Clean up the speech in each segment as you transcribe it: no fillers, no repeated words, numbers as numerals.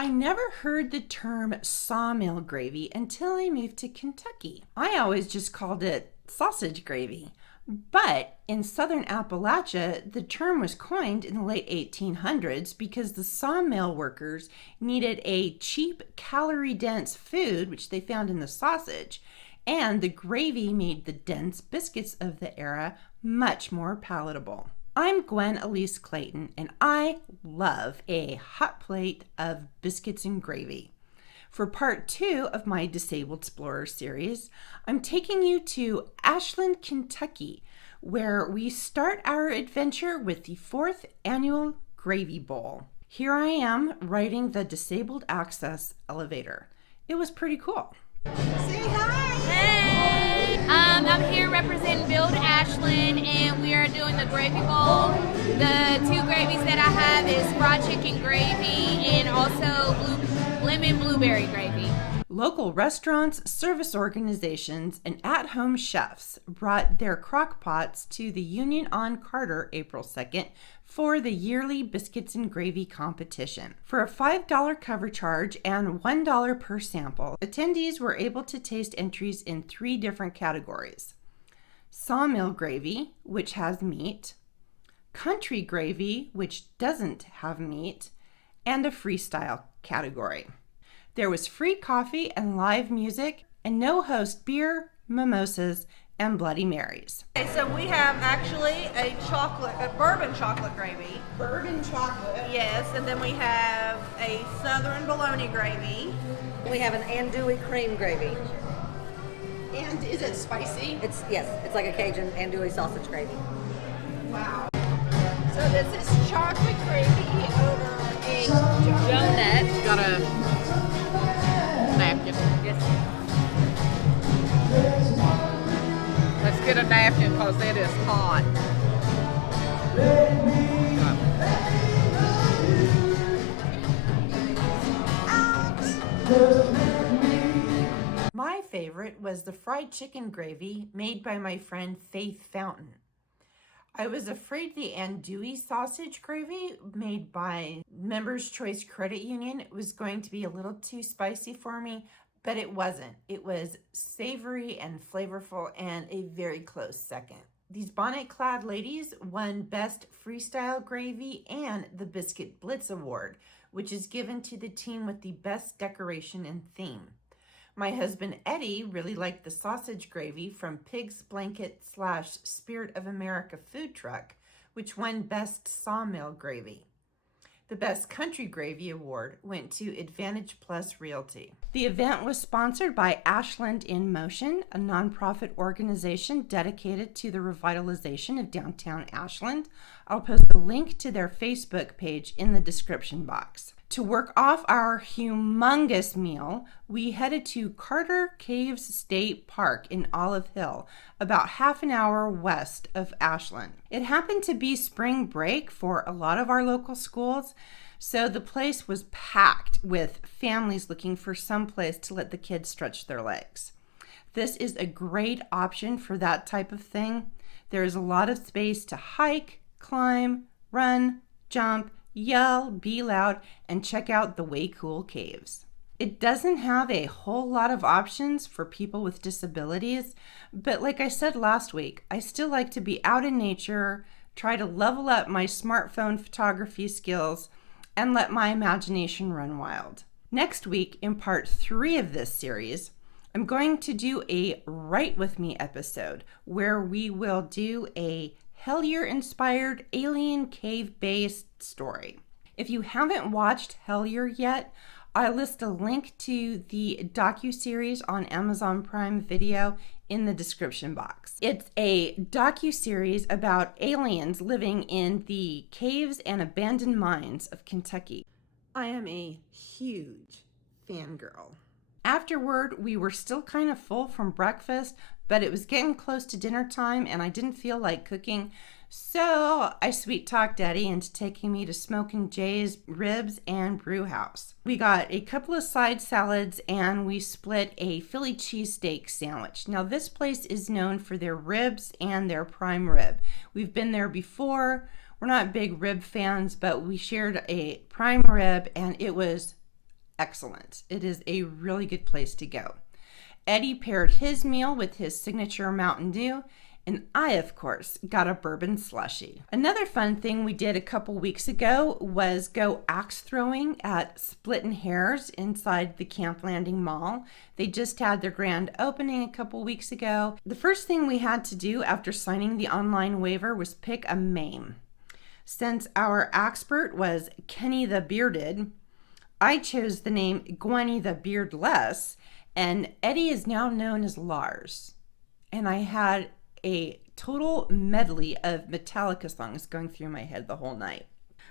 I never heard the term sawmill gravy until I moved to Kentucky. I always just called it sausage gravy. But in southern Appalachia, the term was coined in the late 1800s because the sawmill workers needed a cheap, calorie-dense food, which they found in the sausage, and the gravy made the dense biscuits of the era much more palatable. I'm Gwen Elise Clayton, and I love a hot plate of biscuits and gravy. For part 2 of my Disabled Splorer series, I'm taking you to Ashland, Kentucky, where we start our adventure with the 4th annual Gravy Bowl. Here I am riding the disabled access elevator. It was pretty cool. Say hi! Hey! I'm here representing Build Ashland, and we are doing the Gravy Bowl. The 2 gravies that I have is fried chicken gravy and also lemon blueberry gravy. Local restaurants, service organizations, and at-home chefs brought their crock pots to the Union on Carter April 2nd for the yearly biscuits and gravy competition. For a $5 cover charge and $1 per sample, attendees were able to taste entries in 3 different categories: sawmill gravy, which has meat; country gravy, which doesn't have meat; and a freestyle category. There was free coffee and live music, and no-host beer, mimosas, and Bloody Marys. Okay, so we have actually a bourbon chocolate gravy. Bourbon chocolate. Yes, and then we have a southern bologna gravy. We have an andouille cream gravy. And is it spicy? It's like a Cajun andouille sausage gravy. Wow. So this is chocolate gravy over a Donut. Got a napkin. Yes. Let's get a napkin because it is hot. My favorite was the fried chicken gravy made by my friend Faith Fountain. I was afraid the andouille sausage gravy made by Members Choice Credit Union was going to be a little too spicy for me, but it wasn't. It was savory and flavorful and a very close second. These bonnet-clad ladies won Best Freestyle Gravy and the Biscuit Blitz Award, which is given to the team with the best decoration and theme. My husband Eddie really liked the sausage gravy from Pig's Blanket / Spirit of America food truck, which won Best Sawmill Gravy. The Best Country Gravy Award went to Advantage Plus Realty. The event was sponsored by Ashland in Motion, a nonprofit organization dedicated to the revitalization of downtown Ashland. I'll post a link to their Facebook page in the description box. To work off our humongous meal, we headed to Carter Caves State Park in Olive Hill, about half an hour west of Ashland. It happened to be spring break for a lot of our local schools, so the place was packed with families looking for some place to let the kids stretch their legs. This is a great option for that type of thing. There is a lot of space to hike, climb, run, jump, yell, be loud, and check out the way cool caves. It doesn't have a whole lot of options for people with disabilities, but like I said last week, I still like to be out in nature, try to level up my smartphone photography skills, and let my imagination run wild. Next week, in part 3 of this series, I'm going to do a Write With Me episode where we will do a Hellier-inspired alien cave-based story. If you haven't watched Hellier yet, I list a link to the docuseries on Amazon Prime Video in the description box. It's a docuseries about aliens living in the caves and abandoned mines of Kentucky. I am a huge fangirl. Afterward, we were still kind of full from breakfast, but it was getting close to dinner time and I didn't feel like cooking. So I sweet-talked Eddie into taking me to Smokin' Jay's Ribs and Brew House. We got a couple of side salads and we split a Philly cheesesteak sandwich. Now this place is known for their ribs and their prime rib. We've been there before. We're not big rib fans, but we shared a prime rib and it was excellent. It is a really good place to go. Eddie paired his meal with his signature Mountain Dew, and I, of course, got a bourbon slushie. Another fun thing we did a couple weeks ago was go axe throwing at Splittin Hares inside the Camp Landing Mall. They just had their grand opening a couple weeks ago. The first thing we had to do after signing the online waiver was pick a meme. Since our expert was Kenny the Bearded, I chose the name Gwenny the Beardless, and Eddie is now known as Lars. And I had a total medley of Metallica songs going through my head the whole night.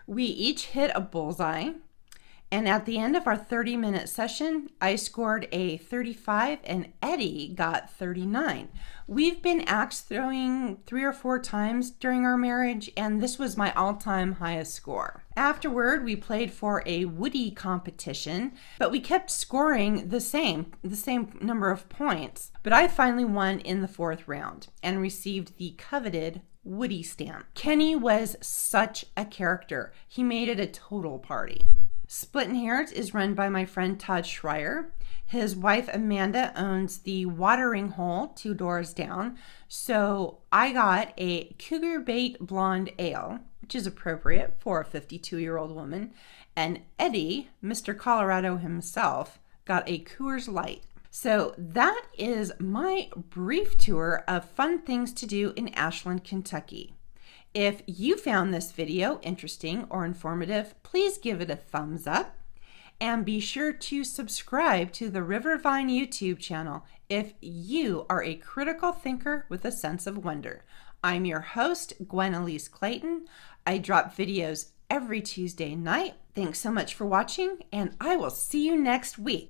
We each hit a bullseye, and at the end of our 30-minute session, I scored a 35 and Eddie got 39. We've been axe throwing 3 or 4 times during our marriage, and this was my all-time highest score. Afterward, we played for a Woody competition, but we kept scoring the same number of points. But I finally won in the 4th round and received the coveted Woody stamp. Kenny was such a character. He made it a total party. Splittin Hares is run by my friend Todd Schreier. His wife Amanda owns the watering hole 2 doors down. So I got a Cougar Bait Blonde Ale, which is appropriate for a 52-year-old woman. And Eddie, Mr. Colorado himself, got a Coors Light. So that is my brief tour of fun things to do in Ashland, Kentucky. If you found this video interesting or informative, please give it a thumbs up. And be sure to subscribe to the Rivervine YouTube channel if you are a critical thinker with a sense of wonder. I'm your host, Gwen Elise Clayton. I drop videos every Tuesday night. Thanks so much for watching, and I will see you next week.